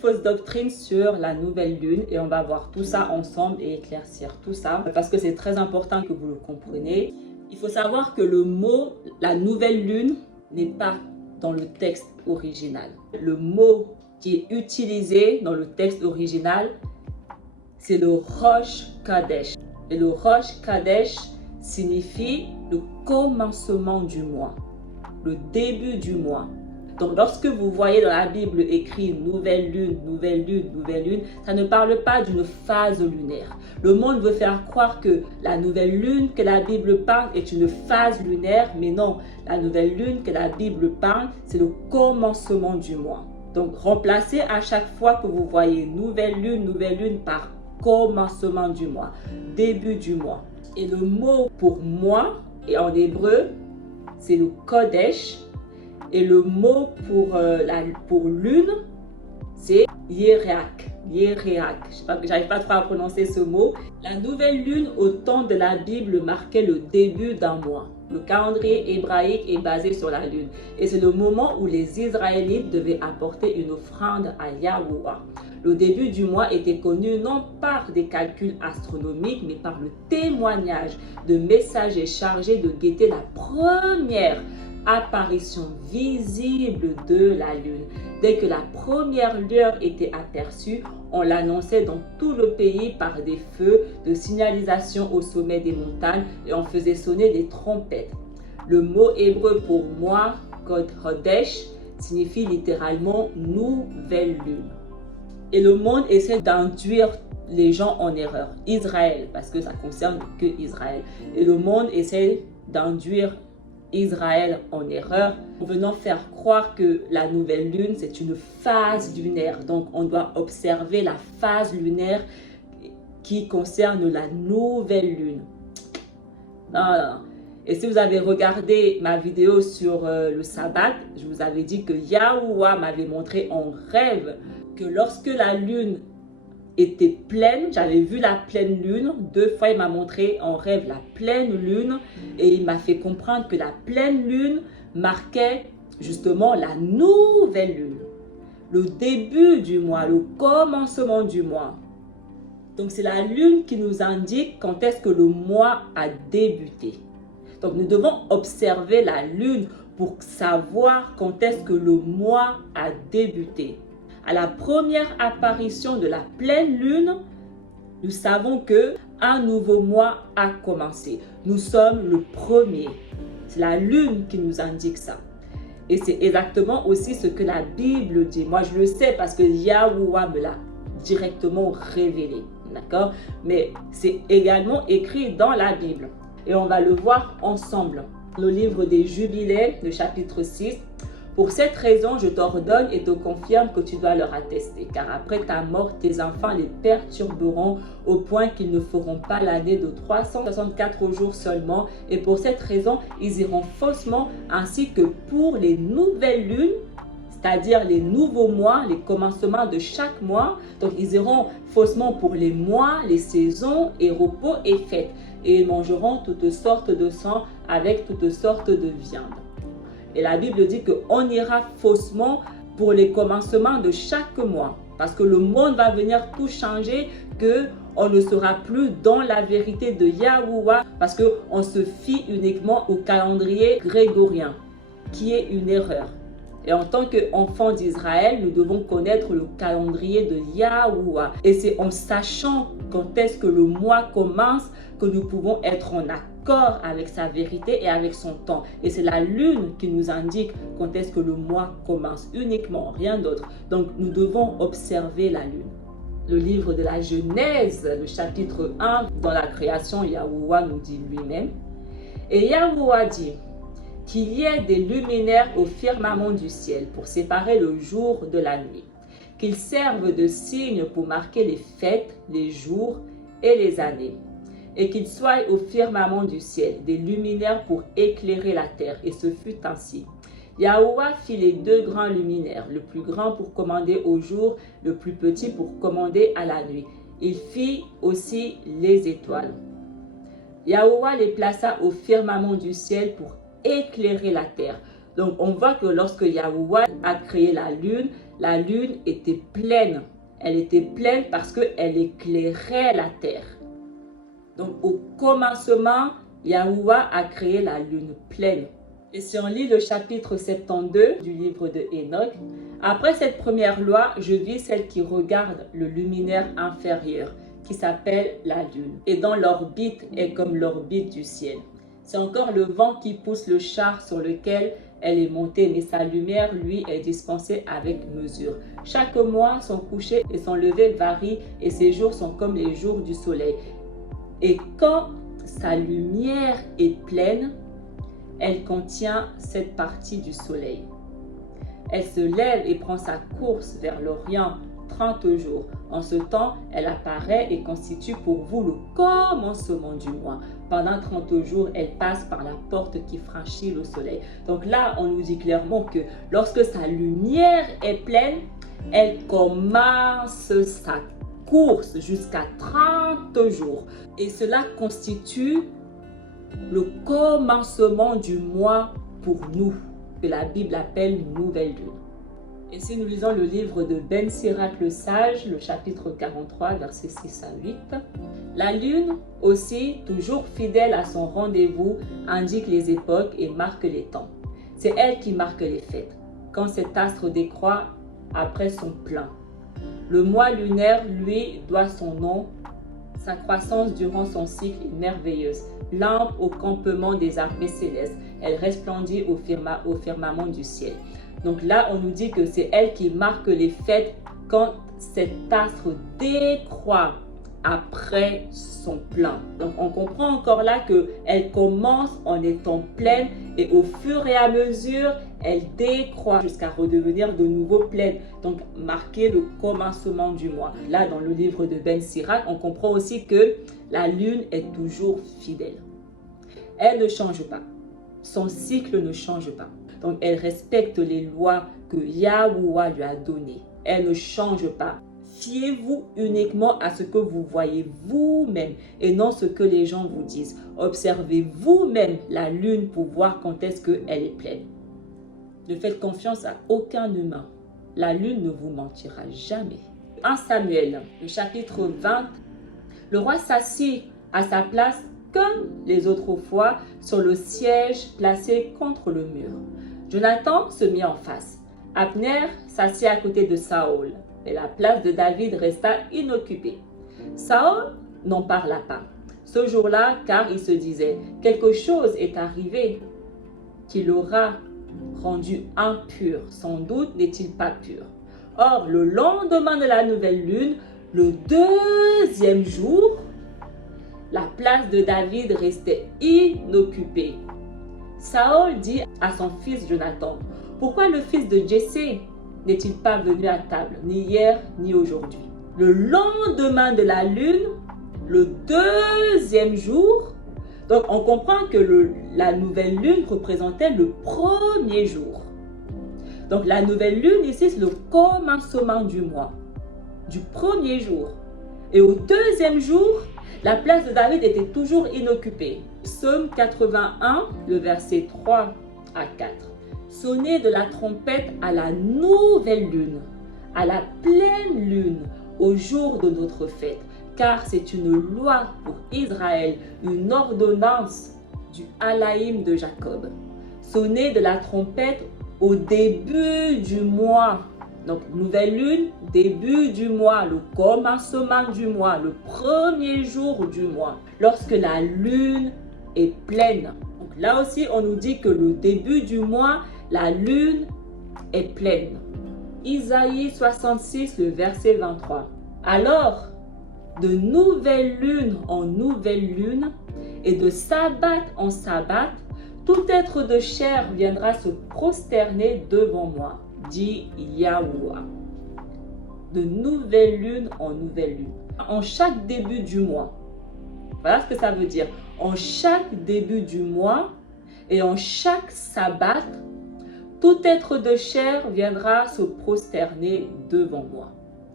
fausses doctrines sur la nouvelle lune et on va voir tout ça ensemble et éclaircir tout ça parce que c'est très important que vous le compreniez. Il faut savoir que le mot la nouvelle lune n'est pas dans le texte original. Le mot qui est utilisé dans le texte original, c'est le Rosh Kadesh. Et le Rosh Kadesh signifie le commencement du mois, le début du mois. Donc, lorsque vous voyez dans la Bible écrit nouvelle lune, nouvelle lune, nouvelle lune, ça ne parle pas d'une phase lunaire. Le monde veut faire croire que la nouvelle lune que la Bible parle est une phase lunaire, mais non, la nouvelle lune que la Bible parle, c'est le commencement du mois. Donc, remplacez à chaque fois que vous voyez nouvelle lune par commencement du mois, début du mois. Et le mot pour mois, et en hébreu, c'est le Kodesh. Et le mot pour lune, c'est Yéréak. Yéréak. J'arrive pas trop à prononcer ce mot. La nouvelle lune au temps de la Bible marquait le début d'un mois. Le calendrier hébraïque est basé sur la lune. Et c'est le moment où les Israélites devaient apporter une offrande à Yahuwah. Le début du mois était connu non par des calculs astronomiques, mais par le témoignage de messagers chargés de guetter la première apparition visible de la lune. Dès que la première lueur était aperçue, on l'annonçait dans tout le pays par des feux de signalisation au sommet des montagnes et on faisait sonner des trompettes. Le mot hébreu pour mois, Kodesh, signifie littéralement nouvelle lune. Et le monde essaie d'induire les gens en erreur. Israël, parce que ça concerne que Israël. Et le monde essaie d'induire Israël en erreur, en venant faire croire que la nouvelle lune, c'est une phase lunaire. Donc, on doit observer la phase lunaire qui concerne la nouvelle lune. Non. Et si vous avez regardé ma vidéo sur le sabbat, je vous avais dit que Yahuwah m'avait montré en rêve que lorsque la lune était pleine, j'avais vu la pleine lune, 2 fois il m'a montré en rêve la pleine lune et il m'a fait comprendre que la pleine lune marquait justement la nouvelle lune, le début du mois, le commencement du mois. Donc c'est la lune qui nous indique quand est-ce que le mois a débuté. Donc nous devons observer la lune pour savoir quand est-ce que le mois a débuté. À la première apparition de la pleine lune, nous savons que un nouveau mois a commencé. Nous sommes le premier. C'est la lune qui nous indique ça. Et c'est exactement aussi ce que la Bible dit. Moi, je le sais parce que Yahuwah me l'a directement révélé. D'accord? Mais c'est également écrit dans la Bible. Et on va le voir ensemble. Le livre des Jubilés, le chapitre 6. Pour cette raison, je t'ordonne et te confirme que tu dois leur attester, car après ta mort, tes enfants les perturberont au point qu'ils ne feront pas l'année de 364 jours seulement. Et pour cette raison, ils iront faussement, ainsi que pour les nouvelles lunes, c'est-à-dire les nouveaux mois, les commencements de chaque mois. Donc, ils iront faussement pour les mois, les saisons et repos et fêtes. Et ils mangeront toutes sortes de sang avec toutes sortes de viande. Et la Bible dit qu'on ira faussement pour les commencements de chaque mois. Parce que le monde va venir tout changer, qu'on ne sera plus dans la vérité de Yahuwah. Parce qu'on se fie uniquement au calendrier grégorien, qui est une erreur. Et en tant qu'enfants d'Israël, nous devons connaître le calendrier de Yahuwah. Et c'est en sachant quand est-ce que le mois commence que nous pouvons être en accord avec sa vérité et avec son temps. Et c'est la lune qui nous indique quand est-ce que le mois commence, uniquement, rien d'autre. Donc nous devons observer la lune. Le livre de la Genèse, le chapitre 1, dans la création, Yahuwah nous dit lui-même. Et Yahuwah dit qu'il y ait des luminaires au firmament du ciel pour séparer le jour de la nuit, qu'ils servent de signes pour marquer les fêtes, les jours et les années, et qu'ils soient au firmament du ciel des luminaires pour éclairer la terre. Et ce fut ainsi. Yahuwah fit les 2 grands luminaires, le plus grand pour commander au jour, le plus petit pour commander à la nuit. Il fit aussi les étoiles. Yahuwah les plaça au firmament du ciel pour éclairer la terre. Donc on voit que lorsque Yahuwah a créé la lune, la lune était pleine. Elle était pleine parce qu'elle éclairait la terre. Donc au commencement, Yahuwah a créé la lune pleine. Et si on lit le chapitre 72 du livre de Enoch, après cette première loi, je vis celle qui regarde le luminaire inférieur, qui s'appelle la lune, et dont l'orbite est comme l'orbite du ciel. C'est encore le vent qui pousse le char sur lequel elle est montée, mais sa lumière, lui, est dispensée avec mesure. Chaque mois, son coucher et son lever varient, et ses jours sont comme les jours du soleil. Et quand sa lumière est pleine, elle contient cette partie du soleil. Elle se lève et prend sa course vers l'Orient 30 jours. En ce temps, elle apparaît et constitue pour vous le commencement du mois. Pendant 30 jours, elle passe par la porte qui franchit le soleil. Donc là, on nous dit clairement que lorsque sa lumière est pleine, elle commence sa course jusqu'à 30 jours. Et cela constitue le commencement du mois pour nous, que la Bible appelle nouvelle lune. Et si nous lisons le livre de Ben Sirac le Sage, le chapitre 43, versets 6 à 8, la lune aussi, toujours fidèle à son rendez-vous, indique les époques et marque les temps. C'est elle qui marque les fêtes, quand cet astre décroît après son plein. Le mois lunaire, lui, doit son nom. Sa croissance durant son cycle est merveilleuse. Lampe au campement des armées célestes, elle resplendit au firmament du ciel. Donc là, on nous dit que c'est elle qui marque les fêtes quand cet astre décroît après son plein. Donc on comprend encore là qu'elle commence en étant pleine et au fur et à mesure, elle décroît jusqu'à redevenir de nouveau pleine. Donc marquer le commencement du mois. Là, dans le livre de Ben Sirac, on comprend aussi que la lune est toujours fidèle. Elle ne change pas. Son cycle ne change pas. Donc elle respecte les lois que Yahuwah lui a données. Elle ne change pas. Fiez-vous uniquement à ce que vous voyez vous-même et non ce que les gens vous disent. Observez vous-même la lune pour voir quand est-ce qu'elle est pleine. Ne faites confiance à aucun humain. La lune ne vous mentira jamais. 1 Samuel, le chapitre 20. Le roi s'assit à sa place comme les autres fois sur le siège placé contre le mur. Jonathan se mit en face. Abner s'assit à côté de Saül. Et la place de David resta inoccupée. Saül n'en parla pas ce jour-là, car il se disait, quelque chose est arrivé qui l'aura rendu impur. Sans doute n'est-il pas pur. Or, le lendemain de la nouvelle lune, le deuxième jour, la place de David restait inoccupée. Saül dit à son fils Jonathan, pourquoi le fils de Jessé n'est-il pas venu à table, ni hier, ni aujourd'hui? Le lendemain de la lune, le deuxième jour, donc on comprend que la nouvelle lune représentait le premier jour. Donc la nouvelle lune ici, c'est le commencement du mois, du premier jour. Et au deuxième jour, la place de David était toujours inoccupée. Psaume 81, le verset 3 à 4. Sonnez de la trompette à la nouvelle lune, à la pleine lune, au jour de notre fête, car c'est une loi pour Israël, une ordonnance du Halaïm de Jacob. Sonnez de la trompette au début du mois. Donc, nouvelle lune, début du mois, le commencement du mois, le premier jour du mois, lorsque la lune est pleine. Donc, là aussi, on nous dit que le début du mois, la lune est pleine. Isaïe 66, le verset 23. Alors, de nouvelle lune en nouvelle lune et de sabbat en sabbat, tout être de chair viendra se prosterner devant moi, dit Yahuwah. De nouvelle lune en nouvelle lune. En chaque début du mois. Voilà ce que ça veut dire. En chaque début du mois et en chaque sabbat, tout être de chair viendra se prosterner devant moi.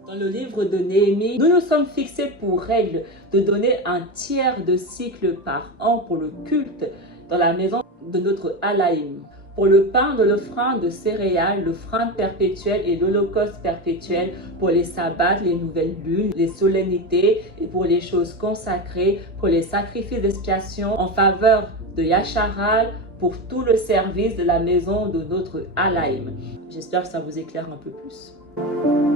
Dans le livre de Néhémie, nous nous sommes fixés pour règle de donner un tiers de cycle par an pour le culte dans la maison de notre Halaïm. pour le pain de l'offrande de céréales, l'offrande perpétuelle et l'holocauste perpétuel, pour les sabbats, les nouvelles lunes, les solennités et pour les choses consacrées, pour les sacrifices d'expiation en faveur de Yacharal, pour tout le service de la maison de notre Alaïm. J'espère que ça vous éclaire un peu plus.